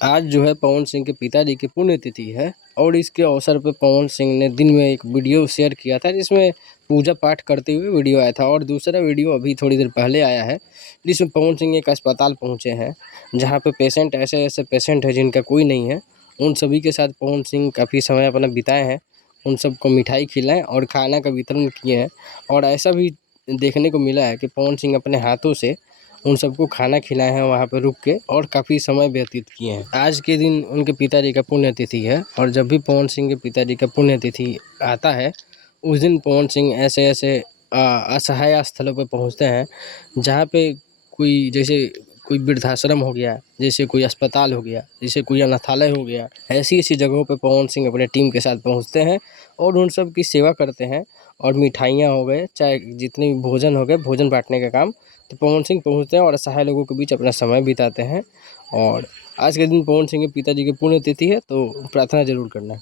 आज जो है पवन सिंह के पिताजी की पुण्यतिथि है और इसके अवसर पर पवन सिंह ने दिन में एक वीडियो शेयर किया था जिसमें पूजा पाठ करते हुए वीडियो आया था। और दूसरा वीडियो अभी थोड़ी देर पहले आया है जिसमें पवन सिंह एक अस्पताल पहुंचे हैं जहां पे पेशेंट ऐसे पेशेंट है जिनका कोई नहीं है। उन सभी के साथ पवन सिंह काफ़ी समय अपना बिताए हैं, उन सबको मिठाई खिलाएं और खाना का वितरण किए हैं। और ऐसा भी देखने को मिला है कि पवन सिंह अपने हाथों से उन सबको खाना खिलाए हैं वहाँ पे रुक के और काफ़ी समय व्यतीत किए हैं। आज के दिन उनके पिताजी का पुण्यतिथि है और जब भी पवन सिंह के पिताजी का पुण्यतिथि आता है उस दिन पवन सिंह ऐसे ऐसे असहाय स्थलों पर पहुँचते हैं जहाँ पे कोई जैसे कोई वृद्धाश्रम हो गया, जैसे कोई अस्पताल हो गया, जैसे कोई अनाथालय हो गया, ऐसी ऐसी जगहों पे पवन सिंह अपने टीम के साथ पहुँचते हैं और उन सब की सेवा करते हैं। और मिठाइयाँ हो गए, चाहे जितने भी भोजन हो गए, भोजन बांटने का काम तो पवन सिंह पहुँचते हैं और असहाय लोगों के बीच अपना समय बिताते हैं। और आज के दिन पवन सिंह के पिताजी की पुण्यतिथि है तो प्रार्थना जरूर करना।